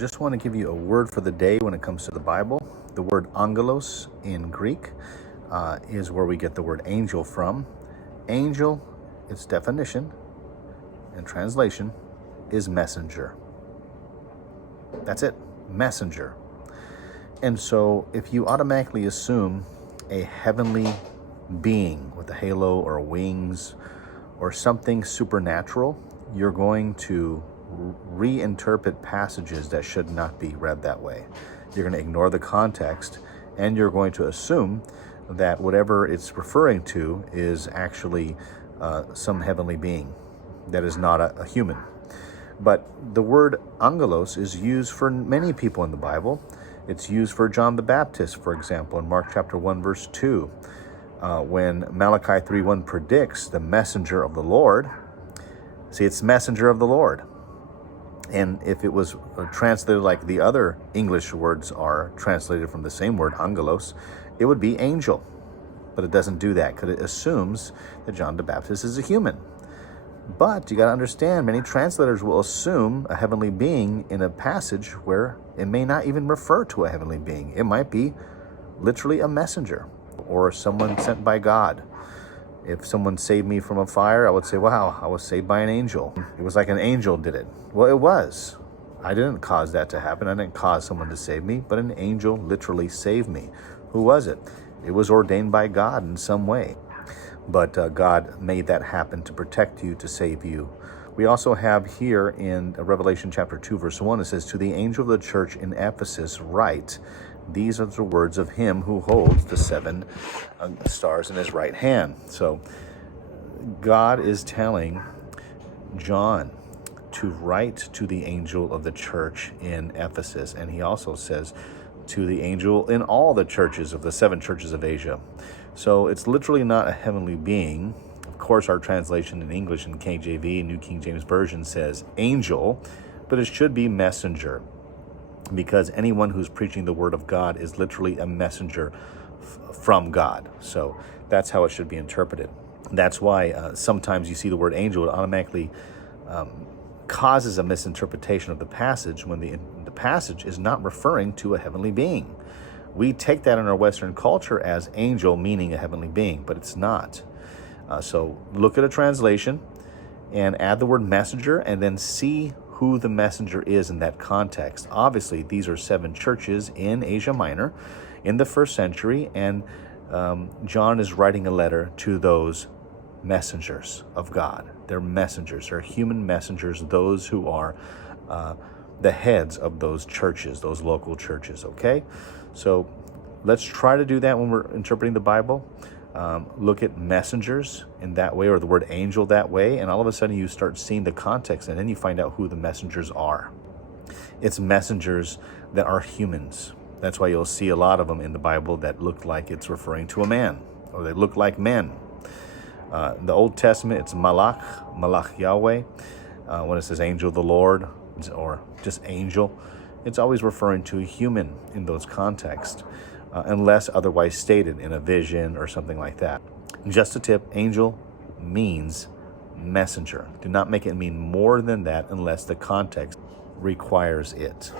just want to give you a word for the day when it comes to the Bible. The word angelos in Greek is where we get the word angel from. Angel, its definition and translation, is messenger. That's it, messenger. And so if you automatically assume a heavenly being with a halo or wings or something supernatural, you're going to reinterpret passages that should not be read that way. You're going to ignore the context, and you're going to assume that whatever it's referring to is actually some heavenly being that is not a human. But the word angelos is used for many people in the Bible. It's used for John the Baptist, for example, in Mark chapter 1, verse 2, when Malachi 3:1 predicts the messenger of the Lord. See, it's messenger of the Lord. And if it was translated like the other English words are translated from the same word, angelos, it would be angel. But it doesn't do that because it assumes that John the Baptist is a human. But you got to understand, many translators will assume a heavenly being in a passage where it may not even refer to a heavenly being. It might be literally a messenger or someone sent by God. If someone saved me from a fire, I would say, wow, I was saved by an angel. It was like an angel did it. Well, it was. I didn't cause that to happen. I didn't cause someone to save me, but an angel literally saved me. Who was it? It was ordained by God in some way. But God made that happen to protect you, to save you. We also have here in Revelation chapter 2, verse 1, it says, "To the angel of the church in Ephesus write, these are the words of him who holds the seven stars in his right hand." So God is telling John to write to the angel of the church in Ephesus. And he also says to the angel in all the churches of the seven churches of Asia. So it's literally not a heavenly being. Of course, our translation in English in KJV, New King James Version, says angel, but it should be messenger, because anyone who's preaching the word of God is literally a messenger from God. So that's how it should be interpreted. That's why sometimes you see the word angel, it automatically causes a misinterpretation of the passage when the passage is not referring to a heavenly being. We take that in our Western culture as angel meaning a heavenly being, but it's not. So look at a translation and add the word messenger and then see who the messenger is in that context. Obviously, these are seven churches in Asia Minor in the first century, and John is writing a letter to those messengers of God. They're messengers, they're human messengers, those who are the heads of those churches, those local churches, okay? So let's try to do that when we're interpreting the Bible. Look at messengers in that way, or the word angel that way, and all of a sudden you start seeing the context, and then you find out who the messengers are. It's messengers that are humans. That's why you'll see a lot of them in the Bible that look like it's referring to a man, or they look like men. The Old Testament, it's Malach Yahweh. When it says angel of the Lord, or just angel, it's always referring to a human in those contexts, unless otherwise stated in a vision or something like that. Just a tip, angel means messenger. Do not make it mean more than that unless the context requires it.